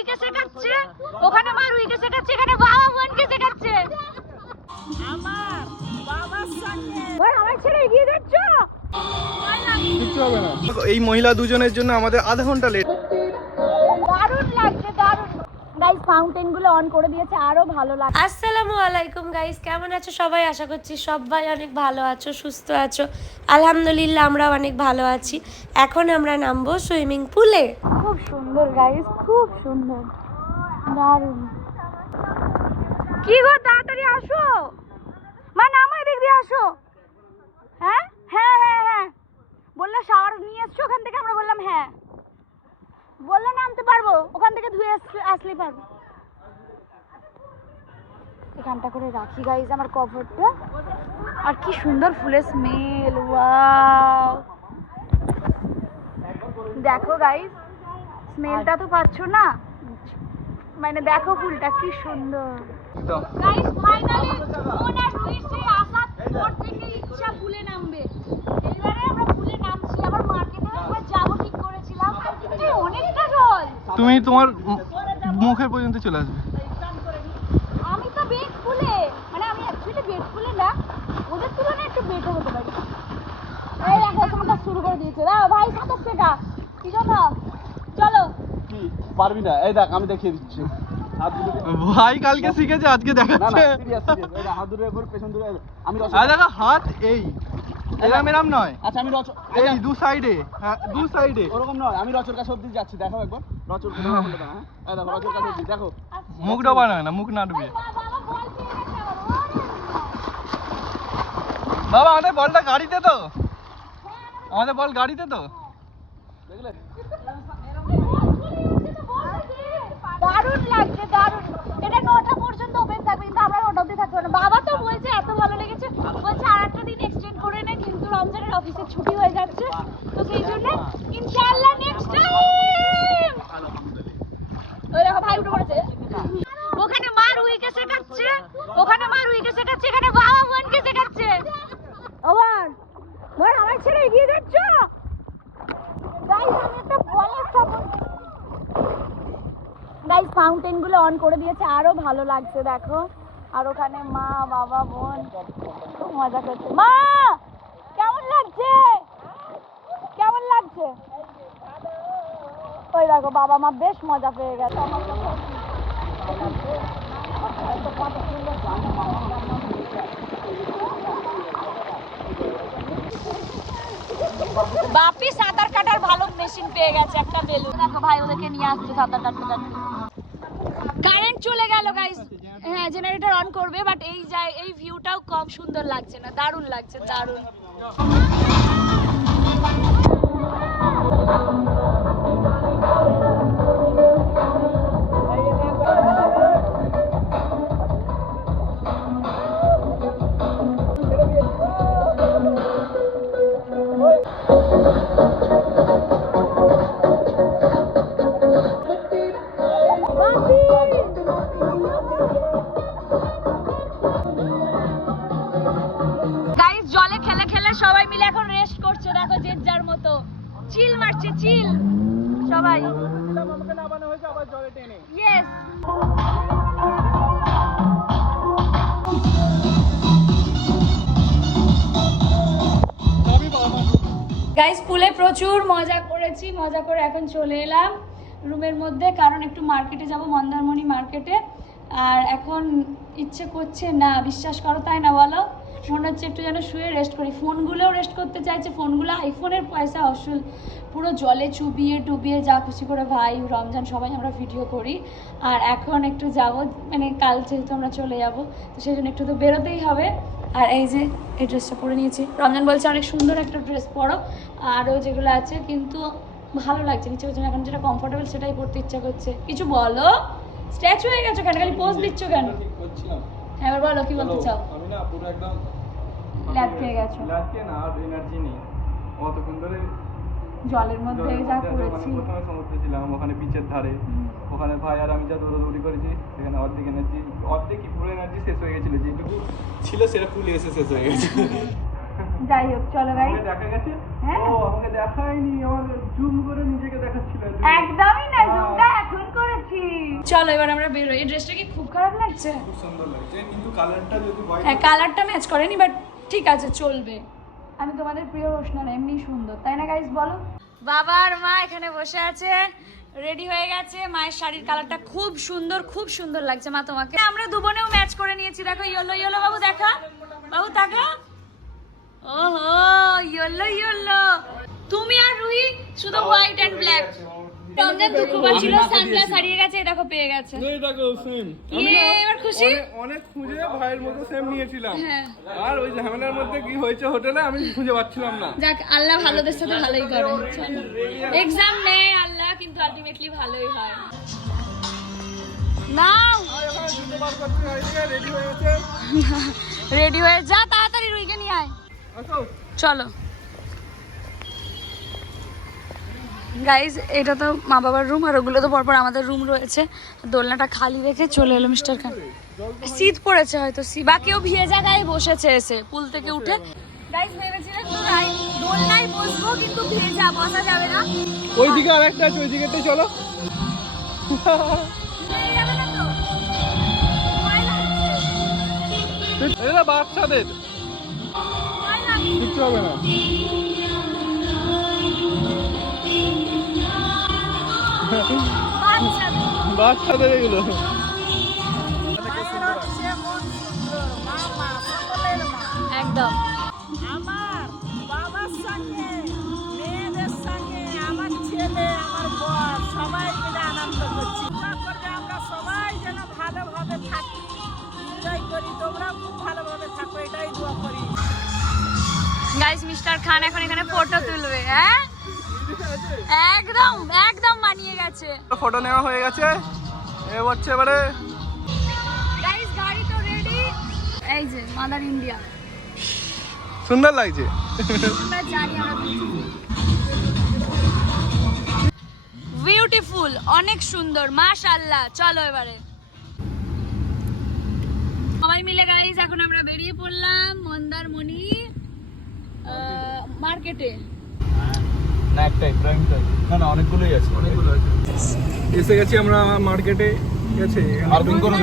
রুইকে শেখাচ্ছে? ওখানে মা রুইকে শেখাচ্ছে এখানে বাবা বোনকে শেখাচ্ছে। আমার বাবার সঙ্গে আমার ছেলে এগিয়ে যাচ্ছ এই মহিলা দুজনের জন্য আমাদের আধা ঘণ্টা লেট দারুণ লাগছে দারুণ। গাইস ফাউন্টেনগুলো অন করে দিয়েছে আরও ভালো লাগছে। আসসালামু আলাইকুম গাইস কেমন আছো? সবাই আশা করছি সবাই অনেক ভালো আছো সুস্থ আছো। আলহামদুলিল্লাহ আমরা অনেক ভালো আছি। এখন আমরা নামবো সুইমিং পুলে। খুব সুন্দর গাইস খুব সুন্দর। দারুণ। কি গো, তাড়াতাড়ি আসো। মা নামো এদিক দিয়ে আসো। হ্যাঁ? হ্যাঁ হ্যাঁ হ্যাঁ। বলল শাওয়ার নিয়ে এসছো, ওখান থেকে আমরা বললাম হ্যাঁ। বলল নামতে পারব। ওখান থেকে ধুয়ে আসলে পারব। এখানটা করে রাখি গাইজ আমার কভারটা আর কি সুন্দর ফুলের স্মেল ওয়াও দেখো গাইজ স্মেলটা তো পাচ্ছ না? মানে দেখো ফুলটা কি সুন্দর। গাইস ফাইনালি ওনার রুইসে আসা পর থেকে ইচ্ছা ভুলে নামবে। এবারে আমরা ভুলে নামছি আবার মার্কেটে একবার যাব ঠিক করেছিলাম। অনেকটা জল। তুমি তোমার মুখের পর্যন্ত চলে আসবে আমি তো বেড ফুলে মানে আমি অ্যাকচুয়ালি বেড ফুলে না ওদের তুলনায় একটু বেটে হতে পারি এই দেখো তোমাকে শুরু করে দিয়েছে দাও ভাই সাঁতার শেখা কি জন্য চলো কি পারবি না। এই দেখ আমি দেখিয়ে দিচ্ছি। ভাই কালকে শিখেছে আজকে না না দেখাচ্ছে। হাত দুটো এরপর পেছন। আমি দেখো হাত এই। এরাম এরাম নয়। আচ্ছা আমি রচ এই দু সাইডে হ্যাঁ দু সাইডে। ওরকম নয় আমি রচর কাছে অব্দি যাচ্ছি। দেখো একবার। রচর কোথাও হ্যাঁ। এই দেখো রচর কাছে অব্দি দেখো। মুখ ডোবা নয় না মুখ না ডুবে বাবা আমাদের বলটা গাড়িতে তো। আমাদের বল গাড়িতে তো। দেখলে দারুণ লাগছে দারুণ এটা নটা পর্যন্ত ওপেন থাকবে কিন্তু আমরা নটা অব্দি থাকব না বাবা তো বলছে এত ভালো লেগেছে বলছে আর একটা দিন এক্সটেন্ড করে নে কিন্তু রমজানের অফিসে ছুটি হয়ে যাচ্ছে তো সেই জন্য ইনশাআল্লাহ নেক্সট টাইম ওই দেখো ভাই উঠে পড়েছে ওখানে মা রুইকে শেখাচ্ছে ওখানে মা রুইকে শেখাচ্ছে এখানে বাবা বোনকে শেখাচ্ছে আবার ধর আমার ছেলে এগিয়ে যাচ্ছ গাইস আমি একটা বলের সাপোর্ট গাইস ফাউন্টেনগুলো অন করে দিয়েছে আরও ভালো লাগছে, দেখো। আর ওখানে মা, বাবা, বোন, খুব মজা করছে। মা, কেমন লাগছে? কেমন লাগছে? ওই দেখো, বাবা মা বেশ মজা পেয়ে গেছে। বাপি সাঁতার কাটার ভালো মেশিন পেয়ে গেছে একটা বেলুন। দেখো ভাই, ওদেরকে নিয়ে আসছে সাঁতার কাটতে কাটতে কারেন্ট চলে গেল গাইস হ্যাঁ জেনারেটর অন করবে বাট এই যায় এই ভিউটাও কম সুন্দর লাগছে না। দারুণ লাগছে, দারুণ। মজা করে এখন চলে এলাম। রুমের মধ্যে, কারণ একটু মার্কেটে যাব, মন্দারমণি মার্কেটে। আর এখন ইচ্ছে করছে, না, বিশ্বাস করো তাই না বলো? মনে হচ্ছে একটু যেন শুয়ে রেস্ট করি। ফোনগুলোও রেস্ট করতে চাইছে, ফোনগুলো আইফোনের পয়সা অসুল। পুরো জলে চুবিয়ে টুবিয়ে যা খুশি করে ভাই, রমজান সবাই আমরা ভিডিও করি। আর এখন একটু যাব মানে কাল যেহেতু আমরা চলে যাব, তো সেই জন্য একটু তো বেরোতেই হবে। আর এই যে, এই ড্রেসটা পরে নিয়েছি। রমজান বলছে অনেক সুন্দর একটা ড্রেস পরো। আরও যেগুলো আছে, কিন্তু ভালো লাগছে নিচে হচ্ছে এখন যেটা কমফোর্টেবল সেটাই পড়তে ইচ্ছা করছে। কিছু বলো? স্ট্যাচু হয়ে গেছো কেন? খালি পোজ দিচ্ছ কেন? হ্যাঁ এবার বলো কি বলতে চাও? আমি না পুরো একদম ল্যাদ খেয়ে গেছো। লাগছে না আর এনার্জি নেই। অতক্ষণ ধরে জলের মধ্যে যা করেছি। প্রথমে সমুদ্রে ছিলাম ওখানে বিচের ধারে। ওখানে ভাই আর আমি যা দৌড়াদৌড়ি করেছি সেখানে অর্ধেক এনার্জি অর্ধেক কি পুরো এনার্জি শেষ হয়ে গেছিল যেটুকু ছিল সেটা ফুলে এসে শেষ হয়ে গেছে। যাই হোক চলো আমাকে দেখা গেছে। হ্যাঁ। ও আমাকে দেখায়নি আমার জুম করে নিজেকে দেখাচ্ছিল একদমই না জুমটা এখন করেছি। চলো এবার আমরা বেরোই। এই ড্রেসটা কি খুব খারাপ লাগছে? খুব সুন্দর লাগছে কিন্তু কালারটা যদি হোয়াইট হ্যাঁ কালারটা ম্যাচ করেনি বাট ঠিক আছে চলবে। আমি তোমাদের প্রিয় রোশনা না এমনি সুন্দর তাই না গাইস বলো। বাবা আর মা এখানে বসে আছে রেডি হয়ে গেছে। মায়ের শাড়ির কালারটা খুব সুন্দর খুব সুন্দর লাগছে মা তোমাকে। আমরা দুবনেও ম্যাচ করে নিয়েছি দেখো ইয়েলো ইয়েলো বাবু দেখা। বাবু দেখা। ওহো ইয়েলো ইয়েলো। তুমি আর রুহি শুধু হোয়াইট এন্ড ব্ল্যাক। রমজান দুঃখ পাচ্ছিল সানগ্লাস হারিয়ে গেছে এই দেখো পেয়ে গেছে। এই দেখো সেম ইয়ে এবার খুশি? অনেক খুঁজে ভাইয়ের মতো সেম নিয়েছিলাম। হ্যাঁ। আর ওই ঝামেলার মধ্যে কি হয়েছে হোটেলে আমি খুঁজে পাচ্ছিলাম না। যাক আল্লাহ ভালোদের সাথে ভালোই করে এক্সাম নেই আল্লাহ কিন্তু আলটিমেটলি ভালোই হয়। নাও। রেডি হয়ে রেডি হয়ে যা তাড়াতাড়ি রুইকে নিয়ে আয়। চলো। গাইজ এটা তো মা বাবার রুম আর ওগুলো তো পরপর আমাদের রুম রয়েছে। দোলনাটা খালি রেখে চলে এলো মিস্টার খান। শীত পড়েছে হয়তো সি বা কেউ ভিজা গায়ে বসেছে এসে পুল থেকে উঠে। গাইজ ভেবেছিলাম দোলনায় বসবো কিন্তু ভেজা বসা যাবে না। ওই দিকে আরেকটা আছে ওই চলো। বাচ্চাদের। কিচ্ছু হবে না। বাচ্চাদের। এগুলো। একদম। মিস্টার এখন এখানে ফটো তুলবে হ্যাঁ? একদম একদম মানিয়ে গেছে। ফটো নেওয়া হয়ে গেছে। এ হচ্ছে এবারে গাইস গাড়ি তো রেডি এই যে মাদার ইন্ডিয়া সুন্দর লাগছে। আমরা জানি বিউটিফুল অনেক সুন্দর মাশাআল্লাহ। চলো এবারে। সবাই মিলে গাইস এখন আমরা বেরিয়ে পড়লাম মন্দারমণি। মার্কেটে? না একটাই প্রাইম না না অনেকগুলোই আছে। অনেকগুলো আছে। এসে গেছি আমরা মার্কেটে গেছে আরবিন করুন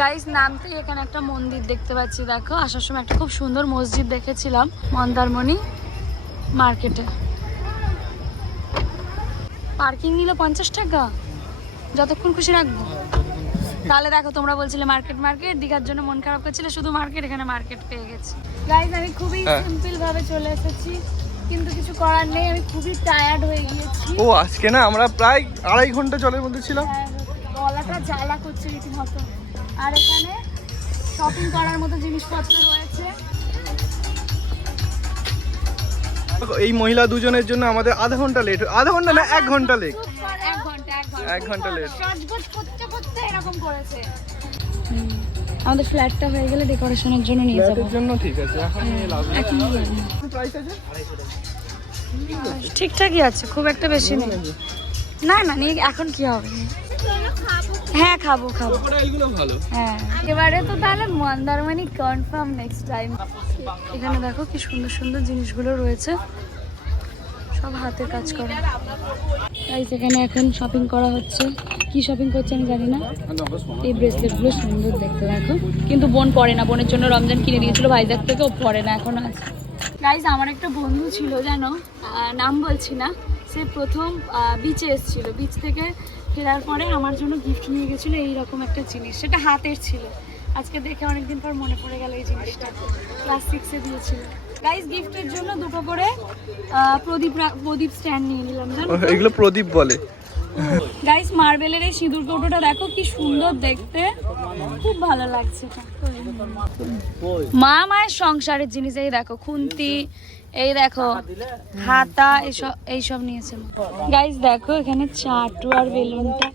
গাইস নামতেই এখানে একটা মন্দির দেখতে পাচ্ছি দেখো। আসার সময় একটা খুব সুন্দর মসজিদ দেখেছিলাম মন্দারমণি মার্কেটে। পার্কিং নিল পঞ্চাশ টাকা। যতক্ষণ খুশি রাখব। তাহলে দেখো তোমরা বলছিলে মার্কেট মার্কেট দীঘার জন্য মন খারাপ করছিলে শুধু মার্কেট এখানে মার্কেট পেয়ে গেছি। গাইস আমি খুবই হ্যাঁ। সিম্পল ভাবে চলে এসেছি কিন্তু কিছু করার নেই আমি খুবই টায়ার্ড হয়ে গিয়েছি। ও আজকে না আমরা প্রায় আড়াই ঘণ্টা জলের মধ্যে ছিলাম। হ্যাঁ, গলাটা জ্বালা করছে রীতিমতো। আর এখানে শপিং করার মতো জিনিসপত্র রয়েছে। এই মহিলা দুজনের জন্য আমাদের আধা ঘণ্টা লেট আধা ঘণ্টা না এক ঘণ্টা লেট চুপ কর, এক ঘণ্টা। এক এরকম করেছে। আমাদের ফ্ল্যাটটা হয়ে গেলে ডেকোরেশনের জন্য নিয়ে যাব। জন্য ঠিক আছে এখন। প্রাইস আছে? ঠিকঠাকই আছে খুব একটা বেশি নেই। না না নিয়ে এখন কি হবে? হ্যাঁ খাব খাব। এগুলো ভালো। হ্যাঁ। এবারে তো তাহলে মন্দারমণি কনফার্ম নেক্সট টাইম এখানে দেখো কি সুন্দর সুন্দর জিনিসগুলো রয়েছে। সব হাতের কাজ করা। গাইস এখানে এখন শপিং করা হচ্ছে। কি শপিং করছে আমি জানি না। এই ব্রেসলেটগুলো সুন্দর দেখতে, দেখো। কিন্তু বোন পরে না, বোনের জন্য রমজান কিনে দিয়েছিল ভাইজাগ থেকে ও পরে না, এখন আছে। গাইজ আমার একটা বন্ধু ছিল, জানো? নাম বলছি না। সে প্রথম বিচে এসেছিল। বিচ থেকে ফেরার পরে আমার জন্য গিফট নিয়ে গেছিল এইরকম একটা জিনিস। সেটা হাতের ছিল। আজকে দেখে অনেকদিন পর মনে পড়ে গেল এই জিনিসটা। ক্লাস সিক্সে দিয়েছিল। গাইজ গিফটের জন্য দুটো করে প্রদীপ প্রদীপ স্ট্যান্ড নিয়ে নিলাম এগুলো প্রদীপ বলে। গাইস মার্বেলের এই সিঁদুর কৌটোটা দেখো কি সুন্দর দেখতে। খুব ভালো লাগছে মা মায়ের সংসারের জিনিস এই দেখো খুন্তি এই দেখো হাতা এইসব এইসব নিয়েছে গাইস দেখো এখানে চাটু আর বেলুনটা।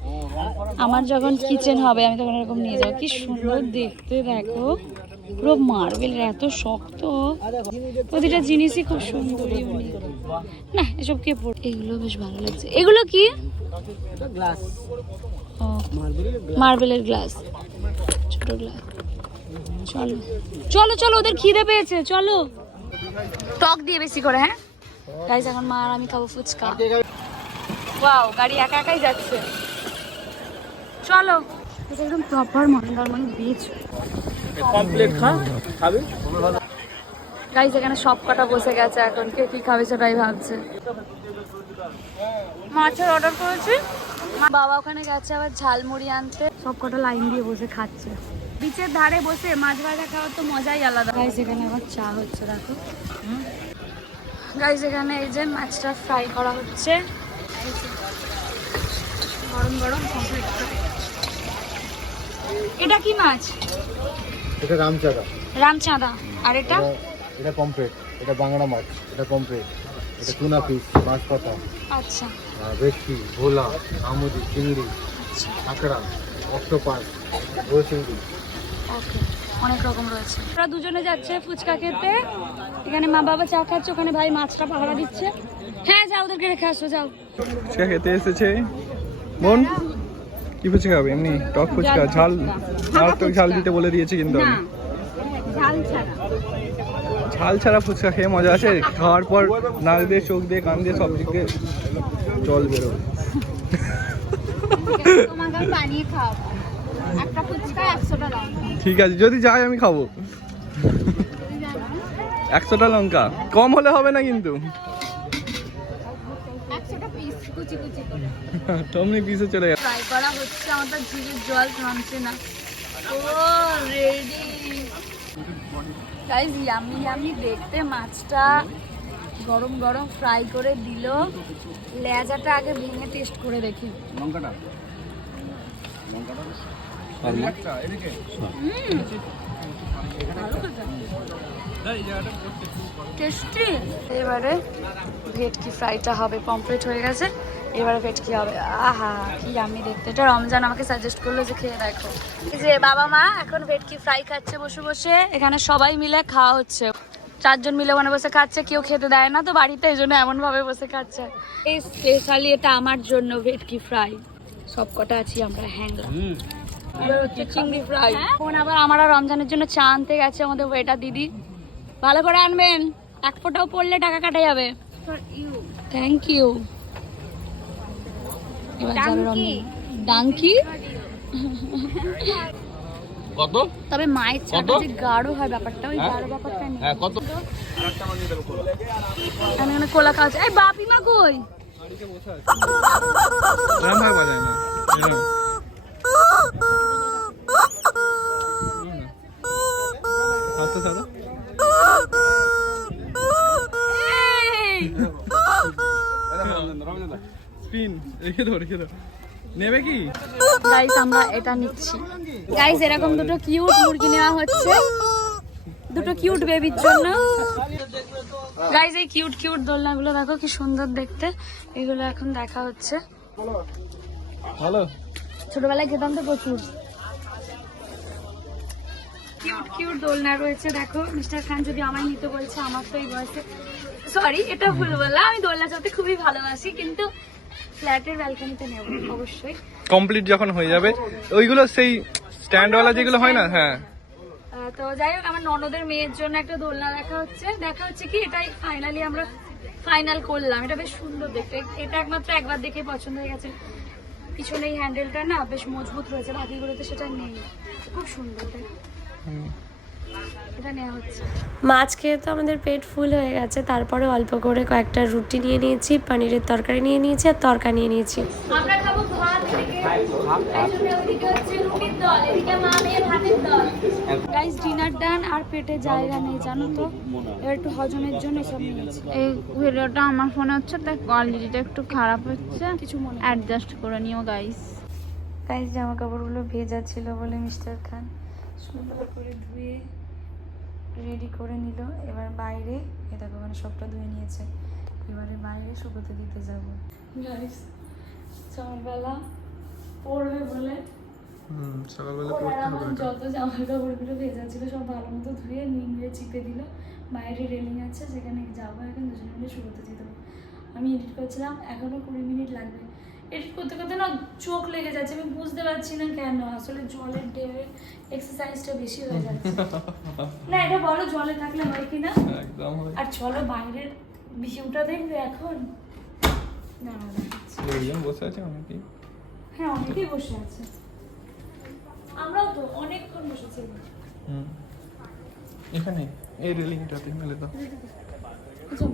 আমার যখন কিচেন হবে আমি তখন এরকম নিয়ে যাব। কি সুন্দর দেখতে দেখো। পুরো মার্বেল এত শক্ত। প্রতিটা জিনিসই খুব সুন্দর না, এসব কে পড় এগুলো বেশ ভালো লাগছে। এগুলো কি? মার্বেলের গ্লাস ছোট গ্লাস চলো। চলো চলো, ওদের খিদে পেয়েছে, চলো। টক দিয়ে বেশি করে হ্যাঁ? গাইজ এখন মা আর আমি খাব ফুচকা। ওয়াও গাড়ি একা একাই যাচ্ছে। চলো। এটা একদম প্রপার মন্দারমণি বিচ কমপ্লিট খা খাবে? গাইজ এখানে সব কটা বসে গেছে এখন। কে কি খাবে সেটাই ভাবছে। মাছের অর্ডার করেছি। বাবা ওখানে গেছে আবার ঝালমুড়ি আনতে। সব কটা লাইন দিয়ে বসে খাচ্ছে। বিচের ধারে বসে মাছ ভাজা খাওয়ার তো মজাই আলাদা। গাইজ এখানে আবার চা হচ্ছে, দেখো। গাইজ এখানে এই যে মাছটা ফ্রাই করা হচ্ছে। গরম গরম কমপ্লিট এটা কি মাছ? এটা রামচাঁদা। রামচাঁদা। আর এটা? এটা এটা পমফ্রেট এটা বাংলা মাছ। এটা পমফ্রেট এটা টুনা পিস মাছ পাতা আচ্ছা ভেটকি ভোলা আমুদি চিংড়ি কাঁকড়া অক্টোপাস রোল চিংড়ি ওকে। অনেক রকম রয়েছে। ওরা দুজনে যাচ্ছে ফুচকা খেতে। এখানে মা বাবা চা খাচ্ছে ওখানে ভাই মাছটা পাহারা দিচ্ছে। হ্যাঁ যাও ওদেরকে রেখে আসো যাও। ফুচকা খেতে এসেছে। বোন? কি ফুচকা খাবে এমনি টক ফুচকা ঝাল ঝাল তো ঝাল দিতে বলে দিয়েছে কিন্তু আমি। ঝাল ছাড়া। ফুচকা খেয়ে মজা আছে? খাওয়ার পর নাক দিয়ে চোখ দিয়ে কান দিয়ে সব দিক দিয়ে জল বেরোবে ঠিক আছে যদি যাই আমি খাব। একশোটা লঙ্কা। কম হলে হবে না কিন্তু। তেমনি পিসে চলে ফ্রাই করা হচ্ছে আমার তো জিভের জল থামছে না। ও রেডি গাইজ ইয়ামি ইয়ামি দেখতে মাছটা গরম গরম ফ্রাই করে দিল। লেজাটা আগে ভেঙে টেস্ট করে দেখি। টেস্টি এবারে ভেটকি ফ্রাইটা হবে কমপ্লিট হয়ে গেছে। এবারে ভেটকি হবে? আহা কি আমি দেখতে। এটা রমজান আমাকে সাজেস্ট করল যে খেয়ে দেখো। এই যে বাবা মা এখন ভেটকি ফ্রাই খাচ্ছে বসে বসে এখানে সবাই মিলে খাওয়া হচ্ছে। চারজন মিলে ওখানে বসে খাচ্ছে কেউ খেতে দেয় না তো বাড়িতে এই জন্য এমন ভাবে বসে খাচ্ছে। এই স্পেশালি এটা আমার জন্য ভেটকি ফ্রাই সব কটা আছি আমরা হ্যাংলা। চিংড়ি ফ্রাই এখন আবার আমরা রমজানের জন্য চা আনতে গেছে আমাদের ওয়েটার দিদি। ভালো করে আনবেন। এক ফোঁটাও পড়লে টাকা কাটা যাবে। থ্যাংক ইউ এবার যাবে রমজান ডাঙ্কি? কত? তবে মায়ের চাটা যে গাঢ় হয় ব্যাপারটা ওই গাঢ় ব্যাপারটা নেই। হ্যাঁ কত? আমি ওখানে কোলা খাওয়াচ্ছি। এই বাপি মা কই? এরম ভাবে বাজায় না এরম। হাতটা ছাড়ো। এই! স্পিন রেখে দাও রেখে দাও। নেবে কি? গাইস আমরা এটা নিচ্ছি। গাইস এরকম দুটো কিউট মুরগি নেওয়া হচ্ছে। দুটো কিউট বেবির জন্য। গাইস এই কিউট কিউট দোলনাগুলো দেখো কি সুন্দর দেখতে। এগুলো এখন দেখা হচ্ছে। ভালো। ছোটবেলায় খেতাম তো প্রচুর। কিউট কিউট দোলনা রয়েছে দেখো। মিস্টার খান যদি আমায় নিতে বলছে আমার তো এই বয়সে সরি এটা ভুল বললাম আমি দোলনা চাপতে খুবই ভালোবাসি কিন্তু ফ্ল্যাটের ব্যালকনিতে নেব অবশ্যই। কমপ্লিট যখন হয়ে যাবে ওইগুলো সেই স্ট্যান্ডওয়ালা যেগুলো হয় না? হ্যাঁ। তো যাই হোক আমার ননদের মেয়ের জন্য একটা দোলনা দেখা হচ্ছে। দেখা হচ্ছে কি এটাই ফাইনালি আমরা ফাইনাল করলাম। এটা বেশ সুন্দর দেখতে। এটা একমাত্র একবার দেখে পছন্দ হয়ে গেছে। পিছনে এই হ্যান্ডেলটা না বেশ মজবুত রয়েছে। বাকিগুলোতে সেটা নেই। খুব সুন্দর এটা নেওয়া হচ্ছে। মাছ খেয়ে তো আমাদের পেট ফুল হয়ে গেছে। তারপরে অল্প করে কয়েকটা রুটি নিয়ে নিয়েছি পনিরের তরকারি নিয়ে নিয়েছি আর তরকা নিয়ে নিয়েছি। আমরা খাব ভাত এদিকে একজনে ওদিকে হচ্ছে রুটির দল এদিকে মা মেয়ের ভাতের দল। গাইস ডিনার ডান আর পেটে জায়গা নেই জানো তো? একটু হজমের জন্য সব নিয়েছি এই ভিডিওটা আমার ফোনে হচ্ছে তাই কোয়ালিটিটা একটু খারাপ হচ্ছে। কিছু মনে অ্যাডজাস্ট করে নিও গাইস গাইস জামা কাপড়গুলো ভেজা ছিল বলে মিস্টার খান। সুন্দর করে ধুয়ে রেডি করে নিল। এবার বাইরে এ দেখো ওখানে সবটা ধুয়ে নিয়েছে। এবারে বাইরে শুকোতে দিতে যাব। সকালবেলা পড়বে বলে। সকালবেলা পড়তে হবে যত জামা কাপড়গুলো ভেজা ছিল সব ভালো মতো ধুয়ে নিংড়ে চিপে দিল। বাইরে রেলিং আছে সেখানে যাব এখন দুজনে মিলে শুরুতে দেবো আমি এডিট করছিলাম এখনও কুড়ি মিনিট লাগবে। এডিট করতে করতে না চোখ লেগে যাচ্ছে আমি বুঝতে পারছি না কেন আসলে জলের ডেবে এক্সারসাইজটা বেশি হয়ে যাচ্ছে। না এটা বলো জলে থাকলে হয় কি না একদম আর চলো বাইরের ভিউটা দেখবে এখন। না না বসে আছে অনেকেই। হ্যাঁ অনেকেই বসে আছে। আমরাও তো অনেকক্ষণ বসেছি। হুম। এখানে এই রেলিংটাতে মেলে দাও। আচ্ছা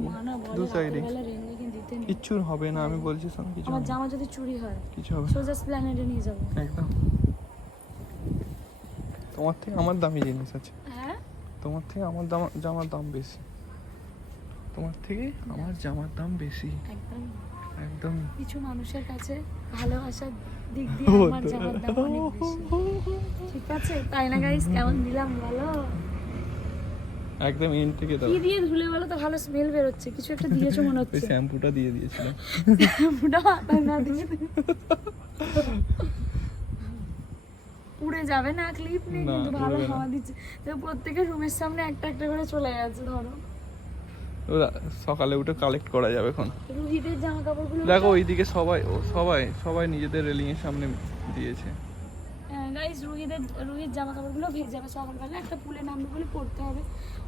দু side দিতে নেই। কিচ্ছু হবে না আমি বলছি শোন কিছু আমার জামা যদি চুরি হয় কিছু হবে। সোজা প্ল্যানেটে নিয়ে যাব। একদম। তোমার থেকে আমার দামি জিনিস আছে। হ্যাঁ? তোমার থেকে আমার দাম জামার দাম বেশি। তোমার থেকে আমার জামার দাম বেশি। একদম। একদম। কিছু মানুষের কাছে ভালোবাসার দিক দিয়ে আমার জামার দাম অনেক বেশি। ঠিক আছে? তাই না গাইস কেমন দিলাম বলো? একদম এন্ড থেকে দাও কি দিয়ে ধুলে বলো তো ভালো স্মেল বেরোচ্ছে কিছু একটা দিয়েছ মনে হচ্ছে। শ্যাম্পুটা দিয়ে দিয়েছিলাম শ্যাম্পুটা মাথায় না দিয়ে উড়ে যাবে না ক্লিপ নেই কিন্তু ভালো হাওয়া দিচ্ছে। তো প্রত্যেকের রুমের সামনে একটা একটা করে চলে যাচ্ছে ধরো। সকালে উঠে কালেক্ট করা যাবে এখন। রুহিদের জামা কাপড়গুলো দেখো ওইদিকে সবাই সবাই সবাই নিজেদের রেলিং এর সামনে দিয়েছে। গাইস রুহিদের রুহির জামা কাপড়গুলো ভেজে যাবে। সকালবেলা একটা পুলে নামবে বলে পড়তে হবে।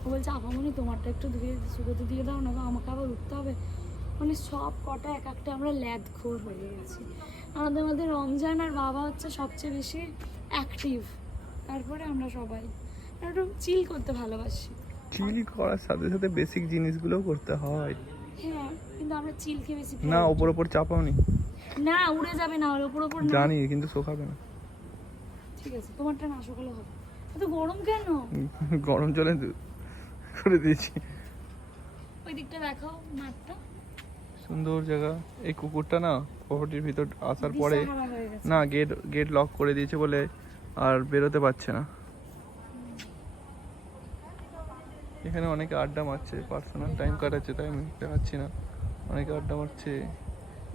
ও বলছে আপামনি তোমারটা একটু ধুয়ে শুকোতে দিয়ে দাও না আমাকে আবার উঠতে হবে। মানে সব কটা এক একটা আমরা ল্যাদ খোর হয়ে গেছি। আমাদের মধ্যে রমজান আর বাবা হচ্ছে সবচেয়ে বেশি অ্যাক্টিভ তারপরে আমরা সবাই একটু চিল করতে ভালোবাসি। চিল করার সাথে সাথে বেসিক জিনিসগুলোও করতে হয়। হ্যাঁ কিন্তু আমরা চিলকে বেশি না ওপর ওপর চাপাওনি না। উড়ে যাবে না ওর ওপর ওপর জানি কিন্তু শোকাবে না। ঠিক আছে তোমারটা না সকালে হবে। এত গরম কেন? গরম জলে করে দিয়েছি। ওই দিকটা দেখাও মাঠটা। সুন্দর জায়গা। এই কুকুরটা না প্রপার্টির ভিতর আসার পরে না গেট গেট লক করে দিয়েছে বলে আর বেরোতে পারছে না। এখানে অনেকে আড্ডা মারছে পার্সোনাল টাইম কাটাচ্ছে তাই আমি দেখাচ্ছি না। অনেকে আড্ডা মারছে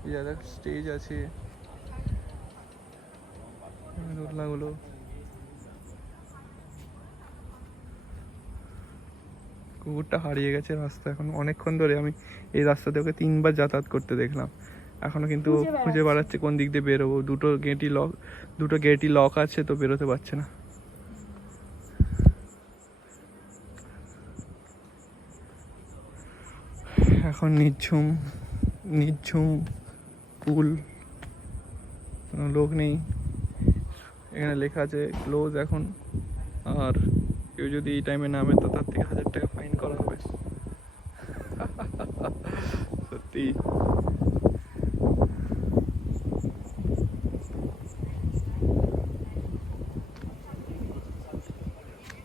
এই স্টেজ আছে। এখানে কুকুরটা হারিয়ে গেছে রাস্তা এখন অনেকক্ষণ ধরে আমি এই রাস্তাতে ওকে তিনবার যাতায়াত করতে দেখলাম। এখনও কিন্তু খুঁজে খুঁজে বেড়াচ্ছে কোন দিক দিয়ে বেরোবো। দুটো গেটই লক দুটো গেটই লক আছে তো বেরোতে পারছে না। এখন নিঝুম নিঝুম পুল। কোনো লোক নেই। এখানে লেখা আছে, ক্লোজ এখন। আর কেউ যদি এই টাইমে নামে, তো তার থেকে হাজার টাকা ফাইন করা হবে। সত্যি।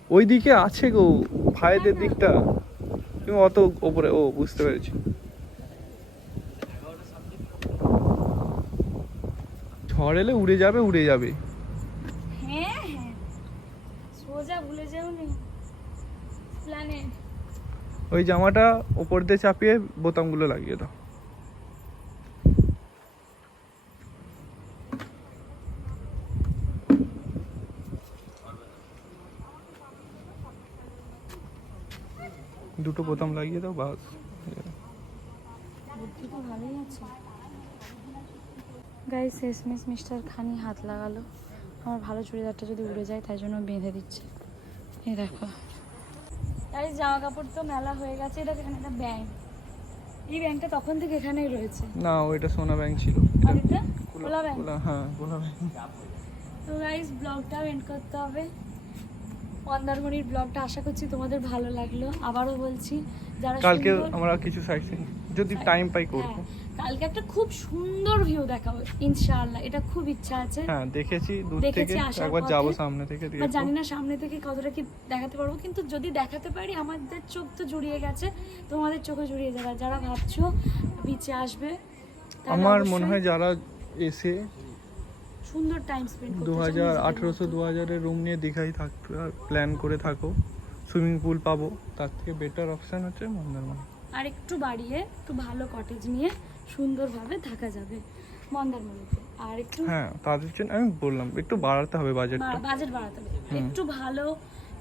ওই দিকে আছে গো, ভাইদের দিকটা। তুমি অত ওপরে, ও বুঝতে পেরেছি। ঝড় এলে উড়ে যাবে উড়ে যাবে। সোজা ভুলে যাও নি। প্ল্যানেট ওই জামাটা ওপর দিয়ে চাপিয়ে বোতামগুলো লাগিয়ে দাও। দুটো বোতাম লাগিয়ে দাও বাস। গাই শেষমেশ মিস্টার খানি হাত লাগালো। আমার ভালো চুড়িদারটা যদি উড়ে যায় তাই জন্য বেঁধে দিচ্ছে। এই দেখো। এই জামা কাপড় তো মেলা হয়ে গেছে এটা এখানে একটা ব্যাংক এই ব্যাংকটা তখন থেকে এখানেই রয়েছে। না ওইটা সোনা ব্যাংক ছিল। আর এটা খোলা ব্যাংক খোলা- হ্যাঁ খোলা ব্যাংক তো গাইস ব্লগটাও এন্ড করতে হবে। মন্দারমণির ব্লগটা আশা করছি তোমাদের ভালো লাগল। আবারও বলছি যারা কালকে আমরা কিছু সাইড যদি টাইম পাই করব। হ্যাঁ, কালকে একটা খুব সুন্দর ভিউ দেখাবো ইনশাআল্লাহ। এটা খুব ইচ্ছা আছে। হ্যাঁ দেখেছি দূর থেকে একবার। যাব সামনে থেকে দেখব। জানি না সামনে থেকে কতটা কি দেখাতে পারব কিন্তু যদি দেখাতে পারি আমাদের চোখ তো জুড়িয়ে গেছে তোমাদের চোখও জুড়িয়ে যাবে। যারা ভাবছ বিচে আসবে আমার মনে হয় যারা এসে সুন্দর টাইম স্পেন্ড করতে দু হাজার আঠেরোশো দু হাজারের রুম নিয়ে দীঘায় থাকতে প্ল্যান করে থাকো। সুইমিং পুল পাবো তার থেকে বেটার অপশান হচ্ছে মন্দারমণি। আর একটু বাড়িয়ে একটু ভালো কটেজ নিয়ে সুন্দরভাবে থাকা যাবে মন্দারমণিতে। আর একটু হ্যাঁ তাদের জন্য আমি বললাম একটু বাড়াতে হবে বাজেটটা বাজেট বাড়াতে হবে। একটু ভালো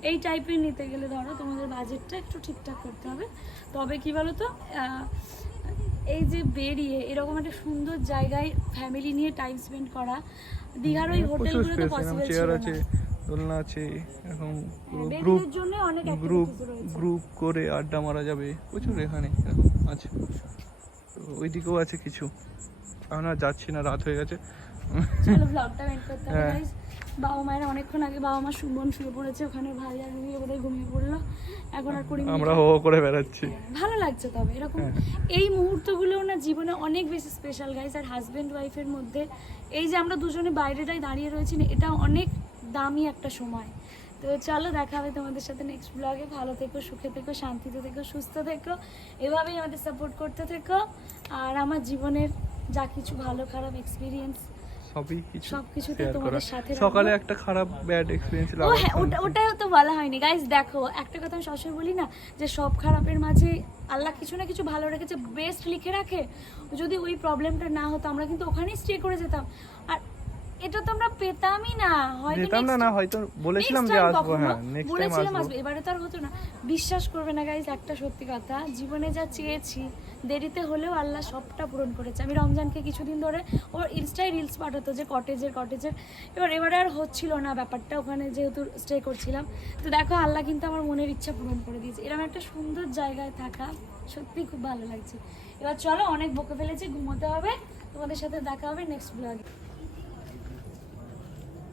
এই টাইপের নিতে গেলে ধরো তোমাদের বাজেটটা একটু ঠিকঠাক করতে হবে। তবে কি বলো তো এই যে বেরিয়ে এরকম একটা সুন্দর জায়গায় ফ্যামিলি নিয়ে টাইম স্পেন্ড করা দীঘার ওই হোটেলগুলো তো পসিবল ছিল না। দোলনা আছে হ্যাঁ, গ্রুপ গ্রুপ গ্রুপ করে আড্ডা মারা যাবে। প্রচুর এখানে এরকম আছে। তো ওইদিকেও আছে কিছু। এখন আর যাচ্ছি না রাত হয়ে গেছে। চলো ব্লগটা এন্ড করতে হবে হ্যাঁ। বাবা মায়েরা অনেকক্ষণ আগে বাবা মা সুমন শুয়ে পড়েছে ওখানে ভাই আর রুমিও বোধহয় ঘুমিয়ে পড়ল। এখন আর কুড়ি আমরা হো হো করে বেড়াচ্ছি। ভালো লাগছে তবে এরকম এই মুহূর্তগুলো না জীবনে অনেক বেশি স্পেশাল গাইজ আর হাজব্যান্ড ওয়াইফের মধ্যে এই যে আমরা দুজনে বাইরেটাই দাঁড়িয়ে রয়েছি এটা অনেক দামি একটা সময়। তো চলো দেখা হবে তোমাদের সাথে নেক্সট ব্লগে ভালো থেকো সুখে থেকো শান্তিতে থেকো সুস্থ থেকো। এভাবেই আমাদের সাপোর্ট করতে থেকো। আর আমার জীবনের যা কিছু ভালো খারাপ এক্সপিরিয়েন্স সবই কিছু সবকিছুতে তোমাদের সাথে সকালে একটা খারাপ ব্যাড এক্সপিরিয়েন্স ছিল ও হ্যাঁ ওটা ওটাও তো বলা হয়নি। গাইজ দেখো একটা কথা আমি সবসময় বলি না যে সব খারাপের মাঝে আল্লাহ কিছু না কিছু ভালো রেখেছে বেস্ট লিখে রাখে। যদি ওই প্রবলেমটা না হতো আমরা কিন্তু ওখানেই স্টে করে যেতাম। আর এটা তো আমরা পেতামই না হয়তো না না হয়তো বলেছিলাম যে আসব হ্যাঁ নেক্সট টাইম আসব। আসবে এবারে তো আর হতো না। বিশ্বাস করবে না গাইজ একটা সত্যি কথা জীবনে যা চেয়েছি দেরিতে হলেও আল্লাহ সবটা পূরণ করেছে। আমি রমজানকে কিছুদিন ধরে ওর ইনস্টায় রিলস পাঠাতো যে কটেজের কটেজের এবার এবারে আর হচ্ছিল না ব্যাপারটা ওখানে যেহেতু স্টে করছিলাম। তো দেখো আল্লাহ কিন্তু আমার মনের ইচ্ছা পূরণ করে দিয়েছে। এরকম একটা সুন্দর জায়গায় থাকা সত্যি খুব ভালো লাগছে। এবার চলো অনেক বকে ফেলেছি ঘুমোতে হবে। তোমাদের সাথে দেখা হবে নেক্সট ব্লগে